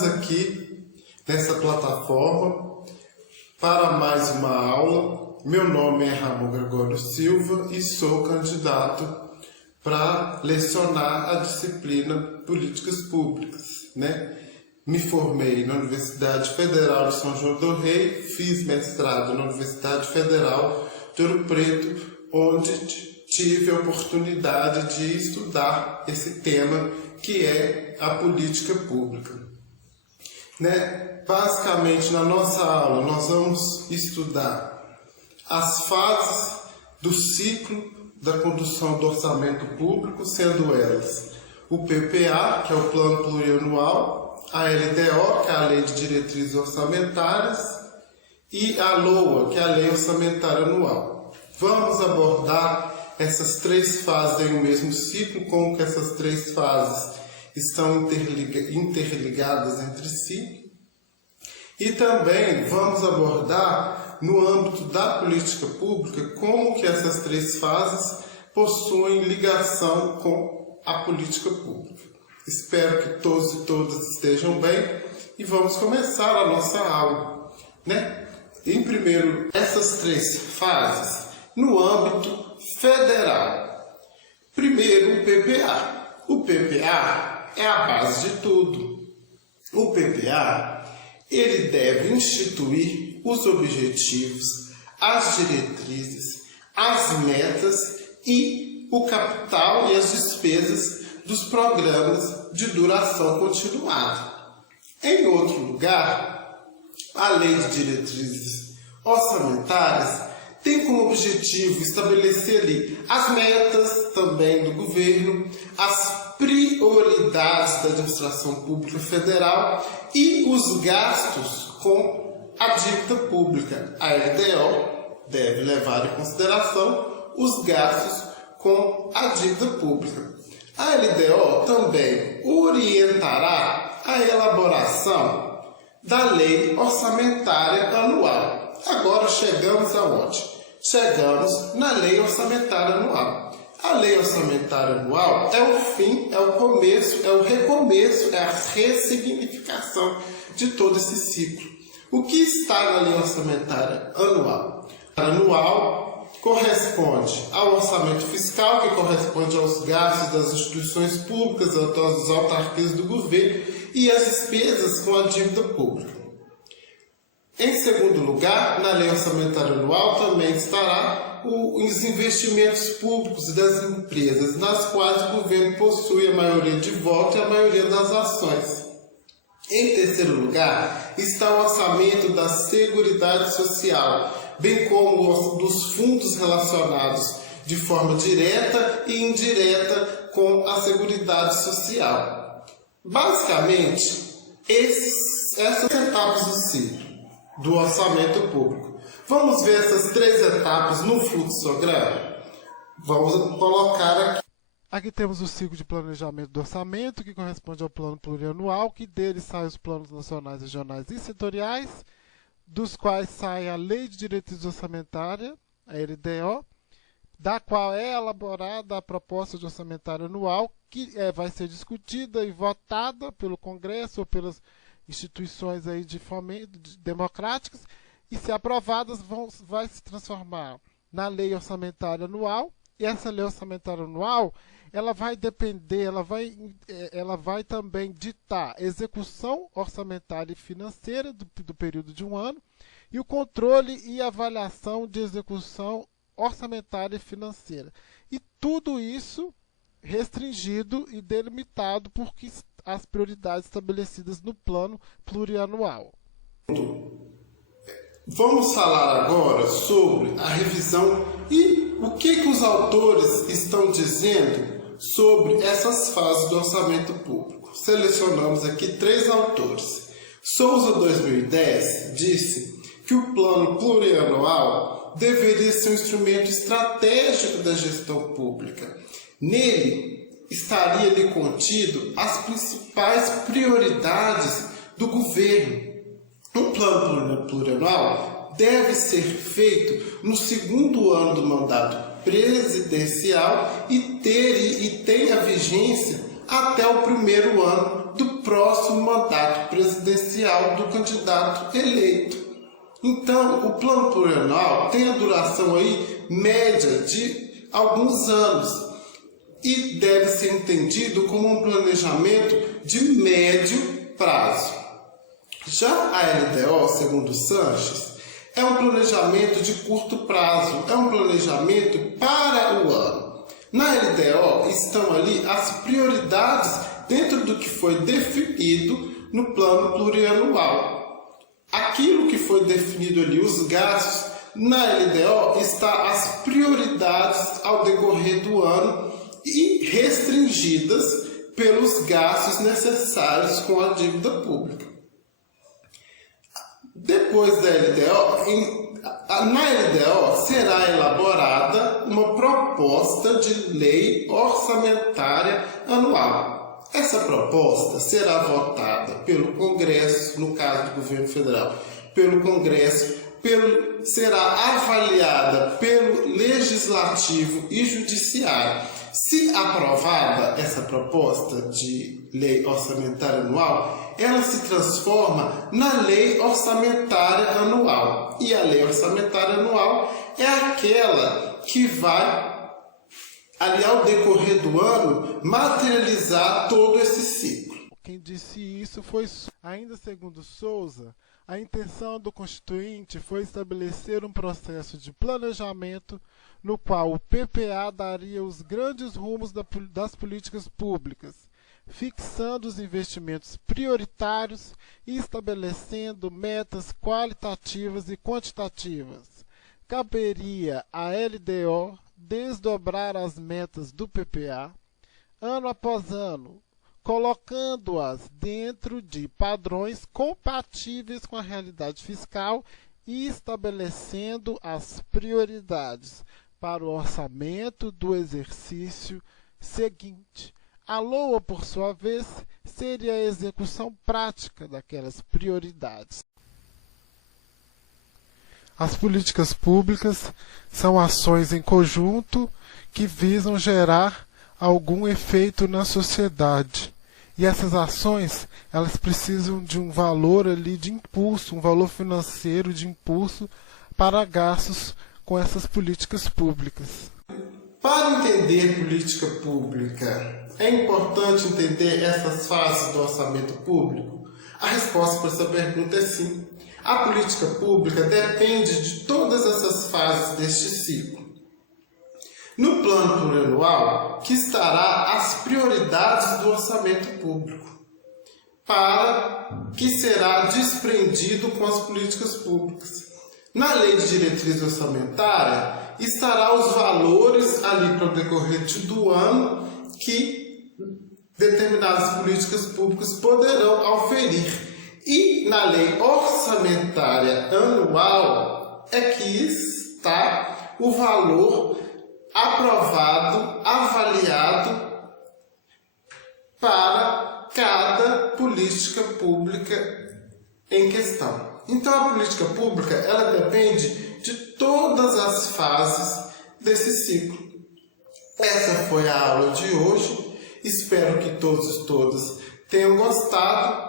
Estamos aqui nessa plataforma para mais uma aula. Meu nome é Ramon Gregório Silva e sou candidato para lecionar a disciplina Políticas Públicas, Me formei na Universidade Federal de São João do Rei, fiz mestrado na Universidade Federal de Ouro Preto, onde tive a oportunidade de estudar esse tema que é a política pública. Basicamente, na nossa aula, nós vamos estudar as fases do ciclo da condução do orçamento público, sendo elas o PPA, que é o Plano Plurianual, a LDO, que é a Lei de Diretrizes Orçamentárias, e a LOA, que é a Lei Orçamentária Anual. Vamos abordar essas três fases em um mesmo ciclo, como que essas três fases estão interligadas entre si. E também vamos abordar, no âmbito da política pública, como que essas três fases possuem ligação com a política pública. Espero que todos e todas estejam bem e vamos começar a nossa aula. Em primeiro, essas três fases no âmbito federal. Primeiro, o PPA. O PPA é a base de tudo. O PPA, ele deve instituir os objetivos, as diretrizes, as metas e o capital e as despesas dos programas de duração continuada. Em outro lugar, a Lei de Diretrizes Orçamentárias tem como objetivo estabelecer ali as metas também do governo, as prioridades da administração pública federal e os gastos com a dívida pública. A LDO deve levar em consideração os gastos com a dívida pública. A LDO também orientará a elaboração da Lei Orçamentária Anual. Agora chegamos aonde? Chegamos na Lei Orçamentária Anual. A Lei Orçamentária Anual é o fim, é o começo, é o recomeço, é a ressignificação de todo esse ciclo. O que está na Lei Orçamentária Anual? Anual corresponde ao orçamento fiscal, que corresponde aos gastos das instituições públicas, das autarquias do governo e as despesas com a dívida pública. Em segundo lugar, na Lei Orçamentária Anual também estará os investimentos públicos das empresas, nas quais o governo possui a maioria de votos e a maioria das ações. Em terceiro lugar, está o orçamento da Seguridade Social, bem como o dos fundos relacionados de forma direta e indireta com a Seguridade Social. Basicamente, essas etapas do ciclo do orçamento público. Vamos ver essas três etapas no fluxograma? Vamos colocar aqui. Aqui temos o ciclo de planejamento do orçamento, que corresponde ao plano plurianual, que dele saem os planos nacionais, regionais e setoriais, dos quais sai a Lei de Diretrizes Orçamentárias, a LDO, da qual é elaborada a proposta de orçamentário anual, que vai ser discutida e votada pelo Congresso ou pelas instituições aí democráticas, e se aprovadas vai se transformar na Lei Orçamentária Anual. E essa Lei Orçamentária Anual ela vai depender, ela vai também ditar execução orçamentária e financeira do período de um ano e o controle e avaliação de execução orçamentária e financeira. E tudo isso restringido e delimitado por as prioridades estabelecidas no plano plurianual. Vamos falar agora sobre a revisão e o que os autores estão dizendo sobre essas fases do orçamento público. Selecionamos aqui três autores. Souza 2010 disse que o plano plurianual deveria ser um instrumento estratégico da gestão pública. Nele estaria ali contido as principais prioridades do governo. O plano plurianual deve ser feito no segundo ano do mandato presidencial e tem a vigência até o primeiro ano do próximo mandato presidencial do candidato eleito. Então, o plano plurianual tem a duração aí média de alguns anos e deve ser entendido como um planejamento de médio prazo. Já a LDO, segundo Sanches, é um planejamento de curto prazo, é um planejamento para o ano. Na LDO estão ali as prioridades dentro do que foi definido no plano plurianual. Aquilo que foi definido ali, os gastos, na LDO está as prioridades ao decorrer do ano e restringidas pelos gastos necessários com a dívida pública. Depois da LDO, na LDO será elaborada uma proposta de lei orçamentária anual. Essa proposta será votada pelo Congresso, no caso do governo federal, pelo Congresso, será avaliada pelo Legislativo e Judiciário. Se aprovada essa proposta de lei orçamentária anual, ela se transforma na lei orçamentária anual. E a lei orçamentária anual é aquela que vai, ali ao decorrer do ano, materializar todo esse ciclo. Quem disse isso foi, ainda segundo Souza, a intenção do Constituinte foi estabelecer um processo de planejamento no qual o PPA daria os grandes rumos das políticas públicas, fixando os investimentos prioritários e estabelecendo metas qualitativas e quantitativas. Caberia à LDO desdobrar as metas do PPA, ano após ano, colocando-as dentro de padrões compatíveis com a realidade fiscal e estabelecendo as prioridades para o orçamento do exercício seguinte. A LOA, por sua vez, seria a execução prática daquelas prioridades. As políticas públicas são ações em conjunto que visam gerar algum efeito na sociedade. E essas ações, elas precisam de um valor ali de impulso, um valor financeiro de impulso para gastos com essas políticas públicas. Para entender política pública, é importante entender essas fases do orçamento público? A resposta para essa pergunta é sim. A política pública depende de todas essas fases deste ciclo. No plano plurianual, que estará as prioridades do orçamento público, para que será desprendido com as políticas públicas. Na lei de diretriz orçamentária, estará os valores ali para o decorrer do ano que determinadas políticas públicas poderão auferir. E na lei orçamentária anual é que está o valor aprovado, avaliado para cada política pública em questão. Então a política pública, ela depende de todas as fases desse ciclo. Essa foi a aula de hoje. Espero que todos e todas tenham gostado.